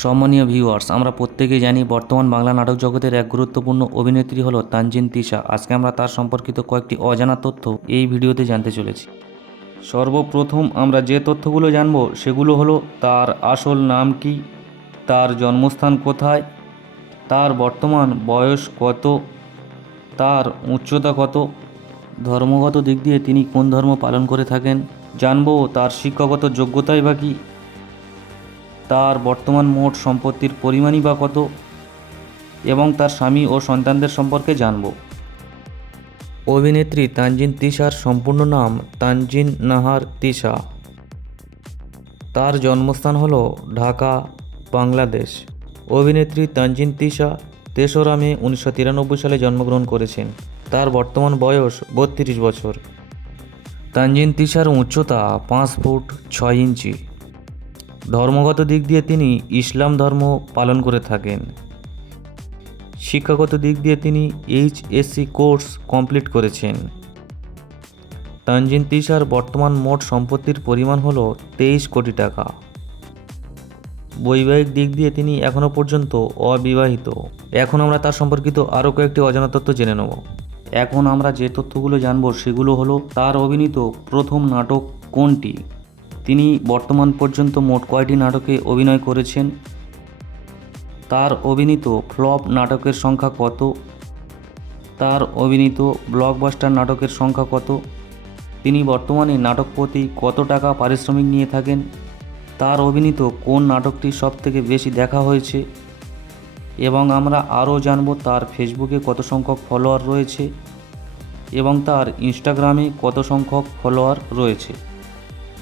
সম্মানীয় ভিউয়ার্স, আমরা প্রত্যেকেই জানি বর্তমান বাংলা নাটক জগতের এক গুরুত্বপূর্ণ অভিনেত্রী হলো তানজিন তিশা। আজকে আমরা তার সম্পর্কিত কয়েকটি অজানা তথ্য এই ভিডিওতে জানতে চলেছি। সর্বপ্রথম আমরা যে তথ্যগুলো জানব সেগুলো হলো তার আসল নাম কি, তার জন্মস্থান কোথায়, তার বর্তমান বয়স কত, তার উচ্চতা কত, ধর্মগত দিক দিয়ে তিনি কোন ধর্ম পালন করে থাকেন, জানবো তার শিক্ষাগত যোগ্যতাই বা কী, তার বর্তমান মোট সম্পত্তির পরিমাণই বা কত, এবং তার স্বামী ও সন্তানদের সম্পর্কে জানব। অভিনেত্রী তানজিন তিশার সম্পূর্ণ নাম তানজিন নাহার তিশা। তার জন্মস্থান হল ঢাকা, বাংলাদেশ। অভিনেত্রী তানজিন তিশা ৩রা মে 1993 সালে জন্মগ্রহণ করেছেন। তার বর্তমান বয়স 32 বছর। তানজিন তিশার উচ্চতা 5 ফুট 6 ইঞ্চি। ধর্মগত দিক দিয়ে তিনি ইসলাম ধর্ম পালন করে থাকেন। শিক্ষাগত দিক দিয়ে তিনি এইচএসসি কোর্স কমপ্লিট করেছেন। তানজিন তিশার বর্তমান মোট সম্পত্তির পরিমাণ হল 23 কোটি টাকা। বৈবাহিক দিক দিয়ে তিনি এখনও পর্যন্ত অবিবাহিত। এখন আমরা তার সম্পর্কিত আরও কয়েকটি অজানা তথ্য জেনে নেব। এখন আমরা যে তথ্যগুলো জানব সেগুলো হলো তার অভিনীত প্রথম নাটক কোনটি, তিনি বর্তমান পর্যন্ত মোট কয়টি নাটকে অভিনয় করেছেন, তার অভিনীত ফ্লপ নাটকের সংখ্যা কত, তার অভিনীত ব্লকবাস্টার নাটকের সংখ্যা কত, তিনি বর্তমানে নাটক প্রতি কত টাকা পারিশ্রমিক নিয়ে থাকেন, তার অভিনীত কোন নাটকটি সবথেকে বেশি দেখা হয়েছে, এবং আমরা আরও জানব তার ফেসবুকে কত সংখ্যক ফলোয়ার রয়েছে এবং তার ইনস্টাগ্রামে কত সংখ্যক ফলোয়ার রয়েছে।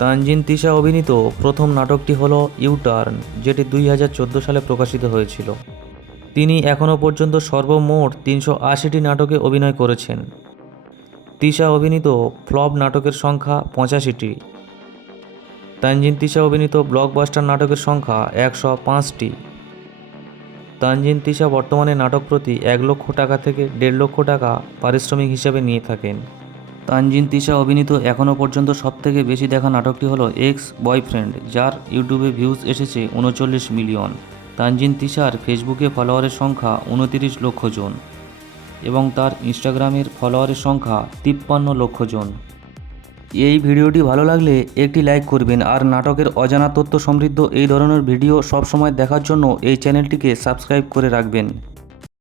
তানজিন তিশা অভিনীত প্রথম নাটকটি হল ইউটার্ন, যেটি 2014 সালে প্রকাশিত হয়েছিল। তিনি এখনও পর্যন্ত সর্বমোট 380টি নাটকে অভিনয় করেছেন। তিশা অভিনীত ফ্লপ নাটকের সংখ্যা 85টি। তানজিন তিশা অভিনীত ব্লকবাস্টার নাটকের সংখ্যা 105টি। তানজিন তিশা বর্তমানে নাটক প্রতি 1 লক্ষ টাকা থেকে 1.5 লক্ষ টাকা পারিশ্রমিক হিসাবে নিয়ে থাকেন। তানজিন তিশা অভিনীত এখনও পর্যন্ত সবথেকে বেশি দেখা নাটকটি হলো এক্স বয়ফ্রেন্ড, যার ইউটিউবে ভিউজ এসেছে 39 মিলিয়ন। তানজিন তিশার ফেসবুকে ফলোয়ারের সংখ্যা 29 লক্ষ জন এবং তার ইনস্টাগ্রামের ফলোয়ারের সংখ্যা 53 লক্ষ জন। এই ভিডিওটি ভালো লাগলে একটি লাইক করবেন, আর নাটকের অজানা তথ্য সমৃদ্ধ এই ধরনের ভিডিও সবসময় দেখার জন্য এই চ্যানেলটিকে সাবস্ক্রাইব করে রাখবেন।